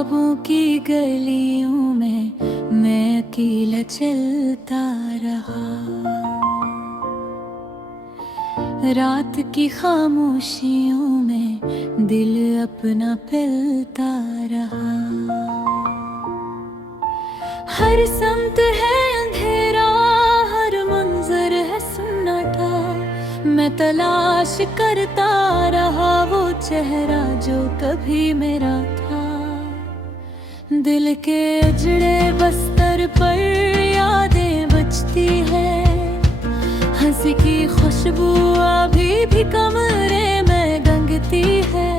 ख्वाबों की गलियों में मैं अकेला चलता रहा। रात की खामोशियों में दिल अपना पिलता रहा। हर समत है अंधेरा, हर मंजर है सन्नाटा। मैं तलाश करता रहा वो चेहरा जो कभी मेरा था। दिल के उजड़े बस्तर पर यादें बजती है। हंसी की खुशबू अभी भी कमरे में गंगती है।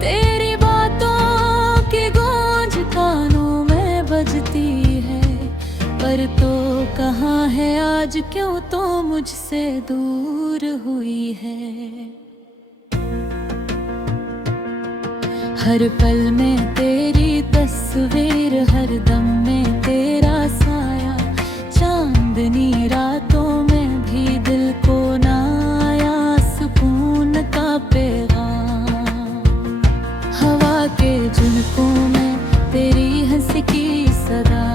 तेरी बातों की गूंज कानों में बजती है। पर तो कहाँ है आज, क्यों तो मुझसे दूर हुई है। हर पल में तेरी तस्वीर, हर दम में तेरा साया। चांदनी रातों में भी दिल को ना आया सुकून का पैगाम। हवा के झुनकों में तेरी हंसी की सदा।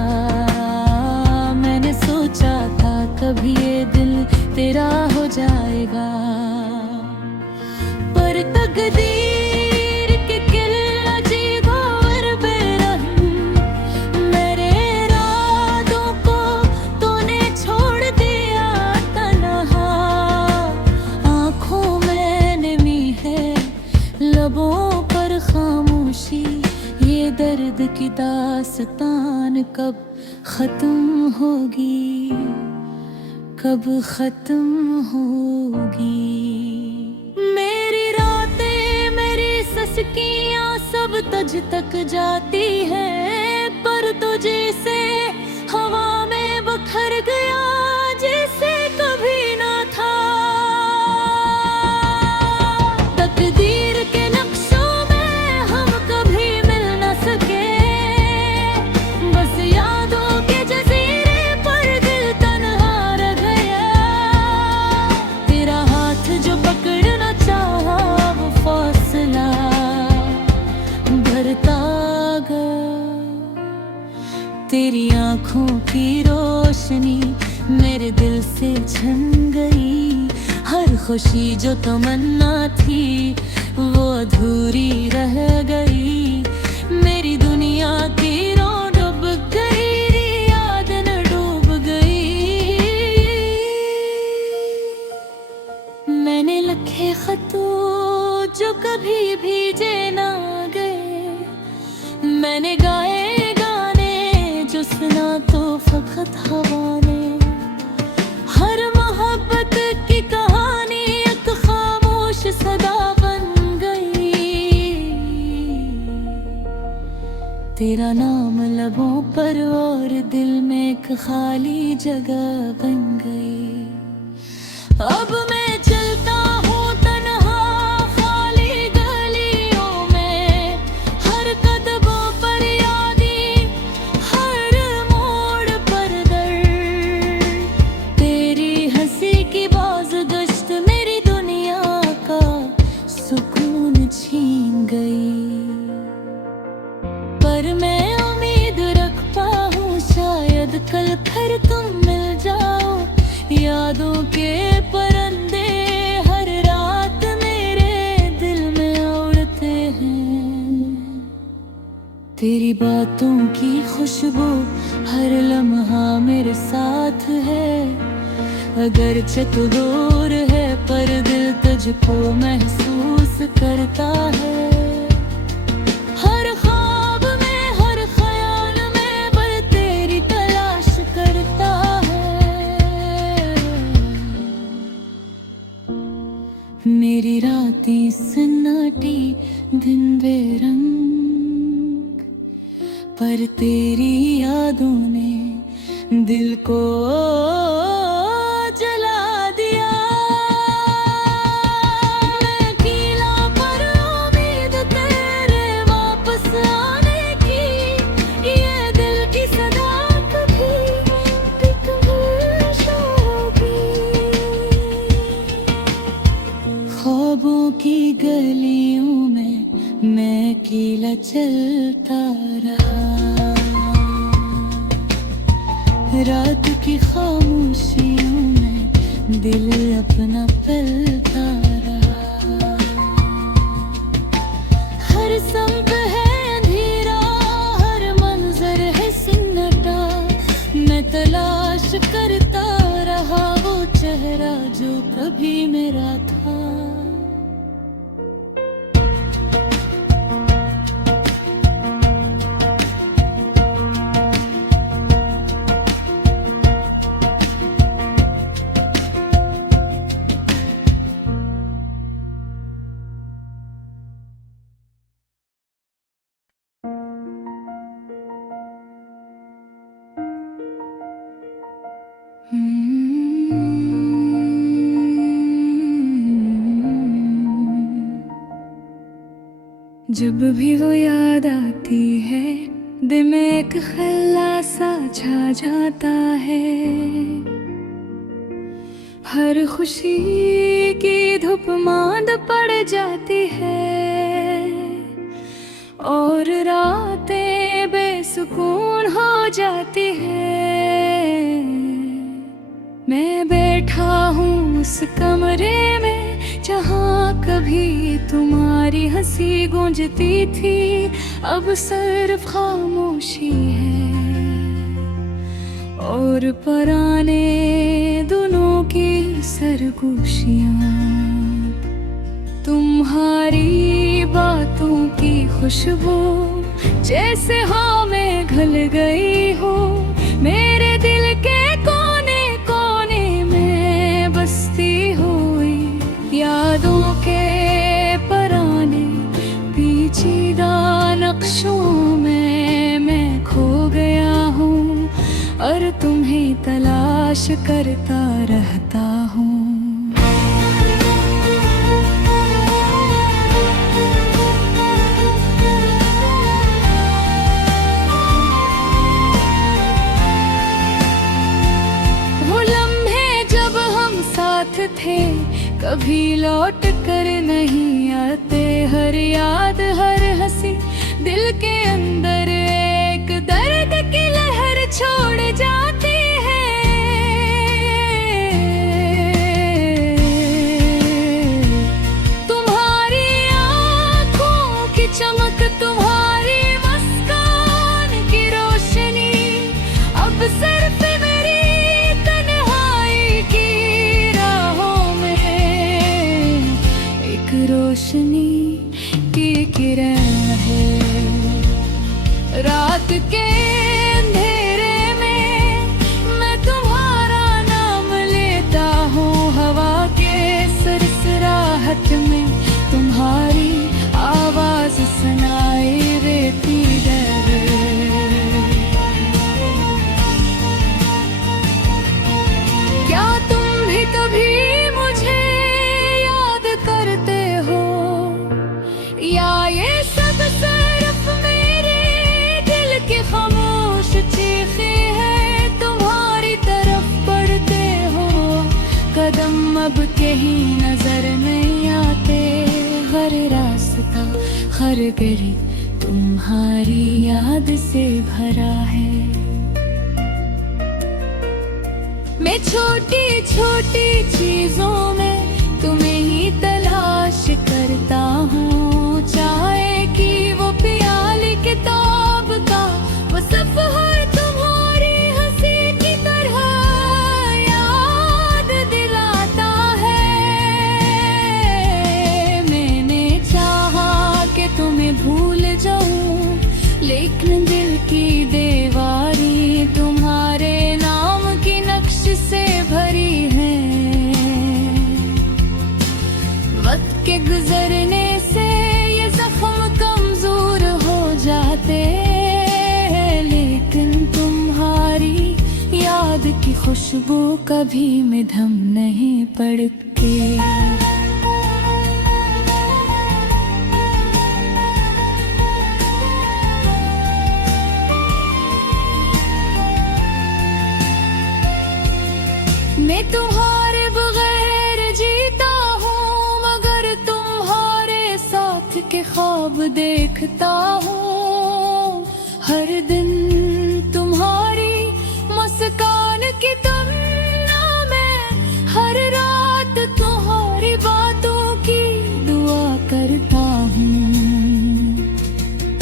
मैंने सोचा था कभी ये दिल तेरा हो जाएगा, पर तकदीर की किल अजीब और बेरहम। मेरे इरादों को तूने छोड़ दिया तन्हा। आँखों में नमी है, लबों पर खामोशी। ये दर्द की दास्तान कब खत्म होगी, कब खत्म होगी। मेरी रातें, मेरी ससकियाँ सब तुझ तक जाती है। पर तुझे से हवा में बखर गया जैसे कभी ना था। तकदीर के नक्शों में हम कभी मिल न सके। बस यादों के जजीरे पर दिल तन्हा रह गया। तेरा हाथ जो पकड़ना चाहा वो फासला भरता गया। तेरी आँखों की रोशनी मेरे दिल से छन गई। हर खुशी जो तमन्ना थी वो अधूरी रह गई। मेरी दुनिया की रों डूब गई, याद न डूब गई। मैंने लिखे खतों जो कभी भीजे ना गए। मैंने गाए गाने जो सुना तो फकत हवा ने। हर मोहब्बत की कहानी एक खामोश सदा बन गई। तेरा नाम लबों पर और दिल में एक खाली जगह बन गई। अब मैं चलता हूँ तन्हा खाली गलियों में। हर कदमों पर यादें, हर मोड़ पर दर्द। तेरी हंसी की बाज़गश्त मेरी दुनिया का सुकून छीन गई। पर मैं उम्मीद रखता हूँ शायद कल फिर तुम मिल जाओ। यादों के परिंदे हर रात मेरे दिल में उड़ते हैं। तेरी बातों की खुशबू हर लम्हा मेरे साथ है। अगरचे तू दूर है पर दिल तुझको महसूस करता है। हर ख्वाब में, हर ख्याल में बस तेरी तलाश करता है। मेरी रातें सन्नाटी, दिन बेरंग। पर तेरी यादों ने दिल को जला दिया। मैं अकेला पर उम्मीद तेरे वापस आने की। ये दिल की सदा कभी खामोश होगी। ख्वाबों की गलियों में मैं अकेला चलता रहा। रात की खामोशियों में दिल अपना पलता रहा। हर संग है अंधेरा, हर मंजर है सन्नाटा। मैं तलाश करता रहा वो चेहरा जो कभी मेरा था। जब भी वो याद आती है, दिल में एक खल्ला सा छा जाता है। हर खुशी की धूप मांद पड़ जाती है और रातें बेसुकून हो जाती है। मैं बैठा हूँ उस कमरे में जहाँ कभी तुम्हारी हंसी गूंजती थी, अब सिर्फ खामोशी है और पुराने दिनों की सरगोशियाँ। तुम्हारी बातों की खुशबू जैसे हवा में घुल गई हो। मेरे दिल के कोने कोने में बसती हुई यादों के पराने पेचीदा नक्शों में मैं खो गया हूँ और तुम्हें तलाश करता रहता हूँ। वो लम्हे जब हम साथ थे कभी लौट कर नहीं आते। हर याद हर हंसी दिल के अंदर एक दर्द की लहर छोड़ जाती है। तुम्हारी आँखों की चमक, तुम्हारी मुस्कान की रोशनी अब सिर्फ मेरी तन्हाई की राहों में एक रोशनी की किरण है। रात के अंधेरे में मैं तुम्हारा नाम लेता हूँ। हवा के सरसराहट में तुम्हारी आवाज सुनाई देती है। क्या तुम भी कभी मुझे याद करते हो, या ये सब सिर्फ मेरे दिल की खामोश चीखें हैं? तुम्हारी तरफ बढ़ते हो कदम अब कहीं नजर नहीं आते। हर रास्ता हर गली तुम्हारी याद से भरा है। मैं छोटी छोटी चीजों में तुम्हें ही तलाश करता हूँ। चाहे कि वो प्याली किताब का वो सफ़र तुम्हारी हंसी की तरह याद दिलाता है। मैंने चाहा कि तुम्हें भूल जाऊं, लेकिन दिल की दीवारी तुम्हारे नाम की नक्श से भरी है। वक्त के गुजरने से ये जख्म कमजोर हो जाते, लेकिन तुम्हारी याद की खुशबू कभी मिधम नहीं पड़ती। मैं तुम्हारे बगैर जीता हूँ, मगर तुम्हारे साथ के ख्वाब देखता हूँ, हर दिन तुम्हारी मुस्कान की तमन्ना में, हर रात तुम्हारी बातों की दुआ करता हूँ।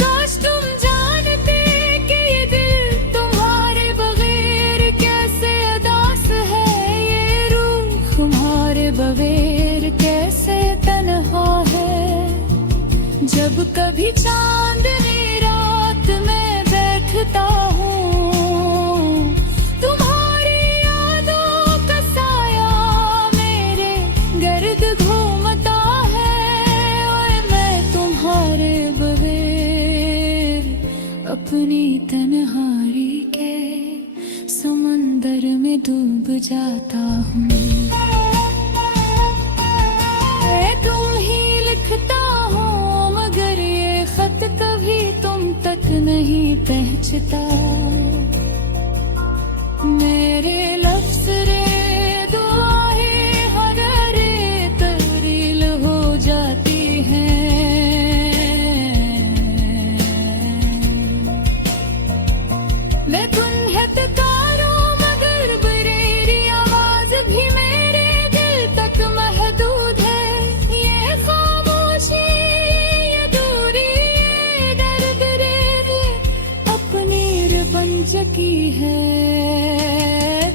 काश तुम जानते कि ये दिल तुम्हारे बगैर कैसे उदास है, ये रूह तुम्हारे बगैर कैसे तन्हा है। जब कभी चांदनी रात में बैठता हूँ, तुम्हारी यादों का साया मेरे गर्द घूमता है, और मैं तुम्हारे बगैर अपनी तन्हाई के समंदर में डूब जाता हूँ। मैं तुम ही लिखता हूँ, मगर ये खत कभी तुम तक नहीं पहुँचता। मेरे लफ्ज़ रे दुआएं हर रे तब्दील हो जाती हैं। मैं तुम्हें पुकारूं मगर बरेरी आवाज़ भी मेरे दिल तक महदूद है। ये खामोशी, ये दूरी, ये दर्द रे अपनी बन चुकी है।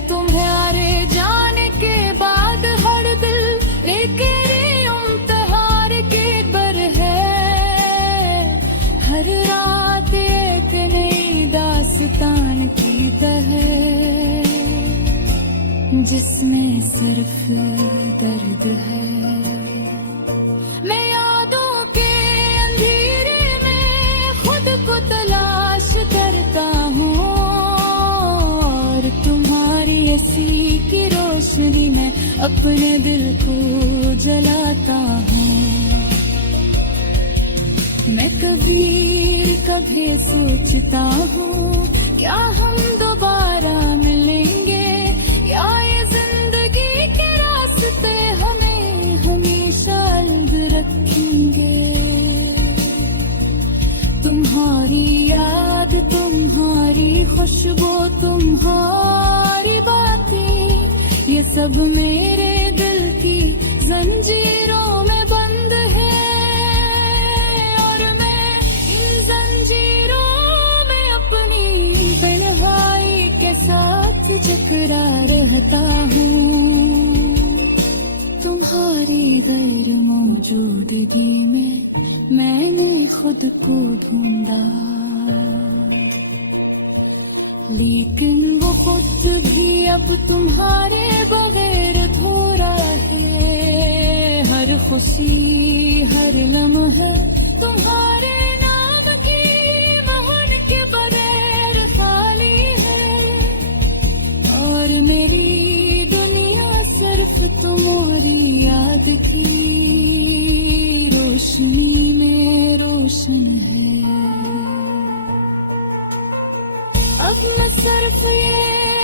तुम्हारे जाने के बाद हर दिल एक इम्तिहान के बर है। हर रात एक नई दास्तान की तरह, जिसमें सिर्फ दर्द है। मैं यादों के अंधेरे में खुद को तलाश करता हूँ, और तुम्हारी हंसी की रोशनी में अपने दिल को जलाता हूँ। मैं कभी कभी सोचता हूँ, क्या हम दोबारा मिलेंगे, या ये जिंदगी के रास्ते हमें हमेशा अलग रखेंगे। तुम्हारी याद, तुम्हारी खुशबू, तुम्हारी बातें, ये सब मेरे दिल की जंजीरों में बंद है, और मैं इन जंजीरों में अपनी तन्हाई के साथ जकड़ा रहता हूँ। तुम्हारी गैर मौजूदगी में मैंने खुद को ढूंढा, लेकिन वो खुद भी अब तुम्हारे बगैर अधूरा है। हर खुशी, हर लम्हा तुम्हारे नाम की महन के बगैर खाली है, और मेरी दुनिया सिर्फ तुम्हारी याद की रोशनी में रोशन है। अब मैं सिर्फ ये